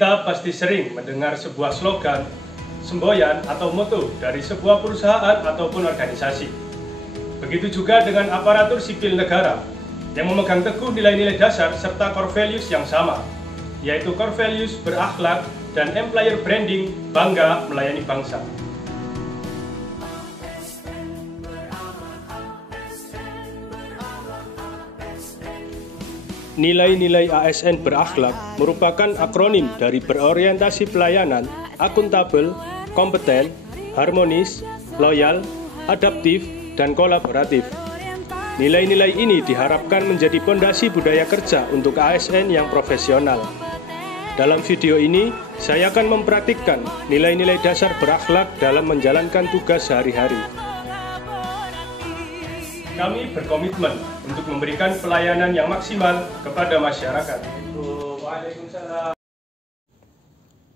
Kita pasti sering mendengar sebuah slogan, semboyan atau moto dari sebuah perusahaan ataupun organisasi. Begitu juga dengan aparatur sipil negara yang memegang teguh nilai-nilai dasar serta core values yang sama, yaitu core values berakhlak dan employer branding bangga melayani bangsa. Nilai-nilai ASN berakhlak merupakan akronim dari berorientasi pelayanan, akuntabel, kompeten, harmonis, loyal, adaptif, dan kolaboratif. Nilai-nilai ini diharapkan menjadi pondasi budaya kerja untuk ASN yang profesional. Dalam video ini, saya akan mempraktikkan nilai-nilai dasar berakhlak dalam menjalankan tugas sehari-hari. Kami berkomitmen untuk memberikan pelayanan yang maksimal kepada masyarakat. Waalaikumsalam.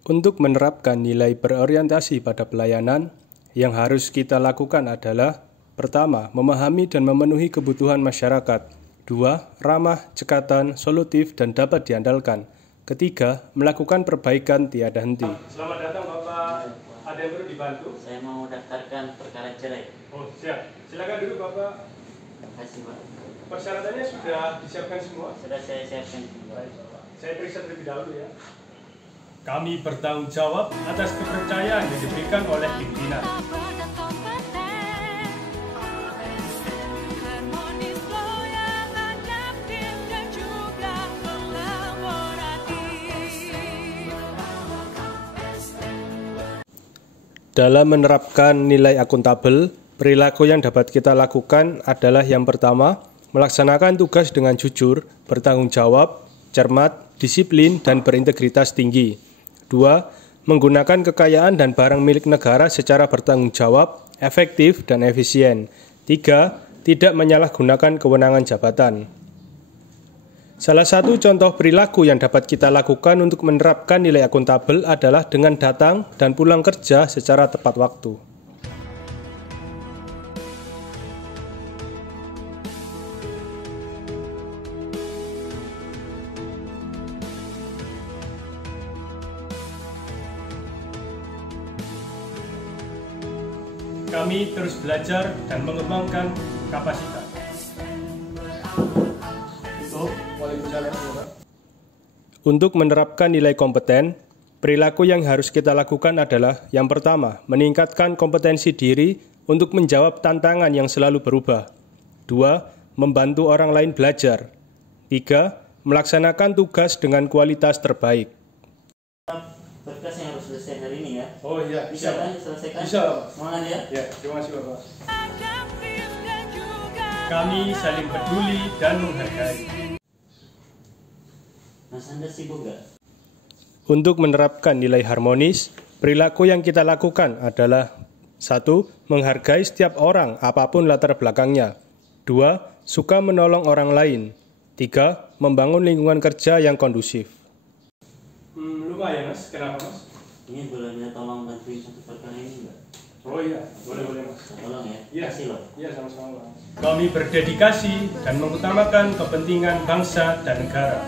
Untuk menerapkan nilai berorientasi pada pelayanan, yang harus kita lakukan adalah: pertama, memahami dan memenuhi kebutuhan masyarakat. 2, ramah, cekatan, solutif, dan dapat diandalkan. Ketiga, melakukan perbaikan tiada henti. Selamat datang Bapak. Ada yang perlu dibantu? Saya mau daftarkan perkara cerai. Oh, siap. Silakan duduk Bapak. Terima kasih, Pak. Persyaratannya sudah disiapkan semua? Sudah saya siapkan. Baik, Bapak. Saya periksa terlebih dahulu ya. Kami bertanggung jawab atas kepercayaan yang diberikan oleh pimpinan. Dalam menerapkan nilai akuntabel, perilaku yang dapat kita lakukan adalah: yang pertama, melaksanakan tugas dengan jujur, bertanggung jawab, cermat, disiplin, dan berintegritas tinggi. 2, menggunakan kekayaan dan barang milik negara secara bertanggung jawab, efektif, dan efisien. 3, tidak menyalahgunakan kewenangan jabatan. Salah satu contoh perilaku yang dapat kita lakukan untuk menerapkan nilai akuntabel adalah dengan datang dan pulang kerja secara tepat waktu. Kami terus belajar dan mengembangkan kapasitas. Untuk menerapkan nilai kompeten, perilaku yang harus kita lakukan adalah: yang pertama, meningkatkan kompetensi diri untuk menjawab tantangan yang selalu berubah. 2, membantu orang lain belajar. 3, melaksanakan tugas dengan kualitas terbaik. Berkas yang harus selesai hari ini ya. Oh iya, bisa kan selesaikan? Bisa, Pak. Semangat ya. Ya, terima kasih Bapak. Kami saling peduli dan menghargai. Mas Anda sibuk nggak? Untuk menerapkan nilai harmonis, perilaku yang kita lakukan adalah: 1, menghargai setiap orang apapun latar belakangnya. 2, suka menolong orang lain. 3, membangun lingkungan kerja yang kondusif. Lumayan Mas, kenapa Mas? Ini boleh minta tolong bantuin satu perkara ini nggak? Oh iya, boleh Mas. Tolong ya. Iya, kasih loh. Iya, sama-sama Mas. Kami berdedikasi dan mengutamakan kepentingan bangsa dan negara.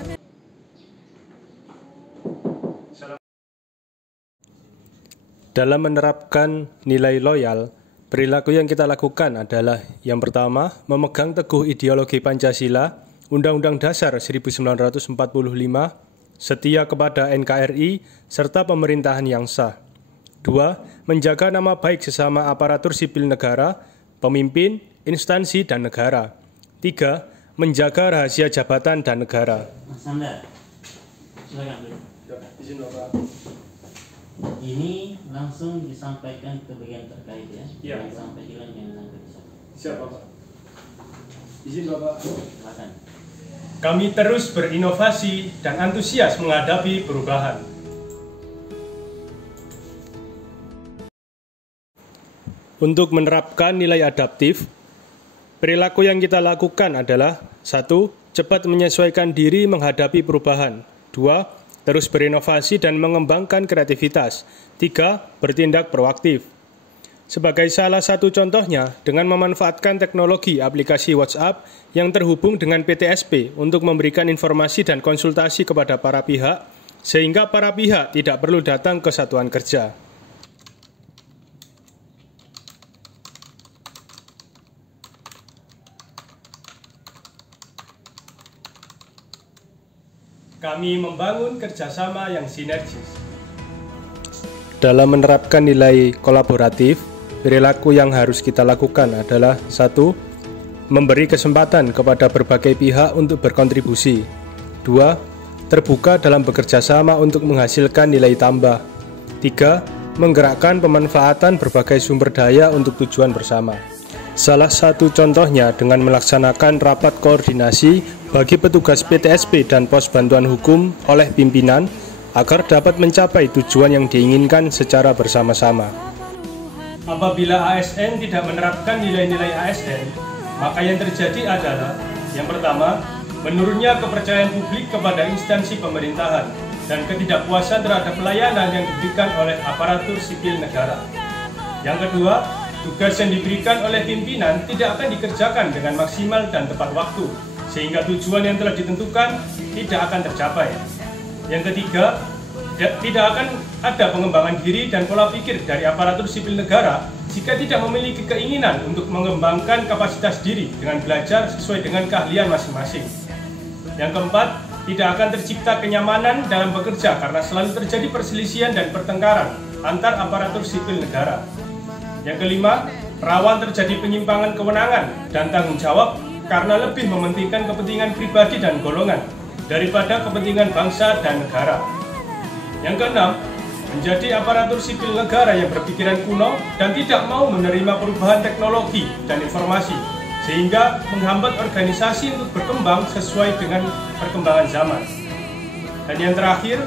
Dalam menerapkan nilai loyal, perilaku yang kita lakukan adalah: yang pertama, memegang teguh ideologi Pancasila, Undang-Undang Dasar 1945, setia kepada NKRI, serta pemerintahan yang sah. 2, menjaga nama baik sesama aparatur sipil negara, pemimpin, instansi, dan negara. 3, menjaga rahasia jabatan dan negara. Mas Anda, silakan dulu. Izin Bapak. Ini langsung disampaikan ke bagian terkait ya. Iya. Jangan sampai hilang, jangan sampai bisa. Siap Bapak. Izin Bapak. Silakan. Kami terus berinovasi dan antusias menghadapi perubahan. Untuk menerapkan nilai adaptif, perilaku yang kita lakukan adalah: 1, cepat menyesuaikan diri menghadapi perubahan. 2, terus berinovasi dan mengembangkan kreativitas. 3, bertindak proaktif. Sebagai salah satu contohnya, dengan memanfaatkan teknologi aplikasi WhatsApp yang terhubung dengan PTSP untuk memberikan informasi dan konsultasi kepada para pihak, sehingga para pihak tidak perlu datang ke satuan kerja. Kami membangun kerjasama yang sinergis. Dalam menerapkan nilai kolaboratif, perilaku yang harus kita lakukan adalah 1. Memberi kesempatan kepada berbagai pihak untuk berkontribusi. 2. Terbuka dalam bekerja sama untuk menghasilkan nilai tambah. 3. Menggerakkan pemanfaatan berbagai sumber daya untuk tujuan bersama. Salah satu contohnya dengan melaksanakan rapat koordinasi bagi petugas PTSP dan pos bantuan hukum oleh pimpinan agar dapat mencapai tujuan yang diinginkan secara bersama-sama. Apabila ASN tidak menerapkan nilai-nilai ASN, maka yang terjadi adalah yang pertama, menurunnya kepercayaan publik kepada instansi pemerintahan dan ketidakpuasan terhadap pelayanan yang diberikan oleh aparatur sipil negara. Yang kedua, tugas yang diberikan oleh pimpinan tidak akan dikerjakan dengan maksimal dan tepat waktu, sehingga tujuan yang telah ditentukan tidak akan tercapai. Yang ketiga, tidak akan ada pengembangan diri dan pola pikir dari aparatur sipil negara jika tidak memiliki keinginan untuk mengembangkan kapasitas diri dengan belajar sesuai dengan keahlian masing-masing. Yang keempat, tidak akan tercipta kenyamanan dalam bekerja karena selalu terjadi perselisihan dan pertengkaran antar aparatur sipil negara. Yang kelima, rawan terjadi penyimpangan kewenangan dan tanggung jawab karena lebih mementingkan kepentingan pribadi dan golongan daripada kepentingan bangsa dan negara. Yang keenam, menjadi aparatur sipil negara yang berpikiran kuno dan tidak mau menerima perubahan teknologi dan informasi, sehingga menghambat organisasi untuk berkembang sesuai dengan perkembangan zaman. Dan yang terakhir,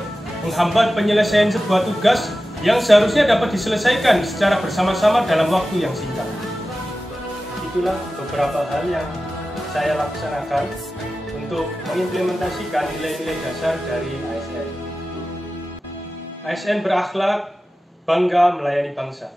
menghambat penyelesaian sebuah tugas yang seharusnya dapat diselesaikan secara bersama-sama dalam waktu yang singkat. Itulah beberapa hal yang saya laksanakan untuk mengimplementasikan nilai-nilai dasar dari ASN. ASN berakhlak, bangga melayani bangsa.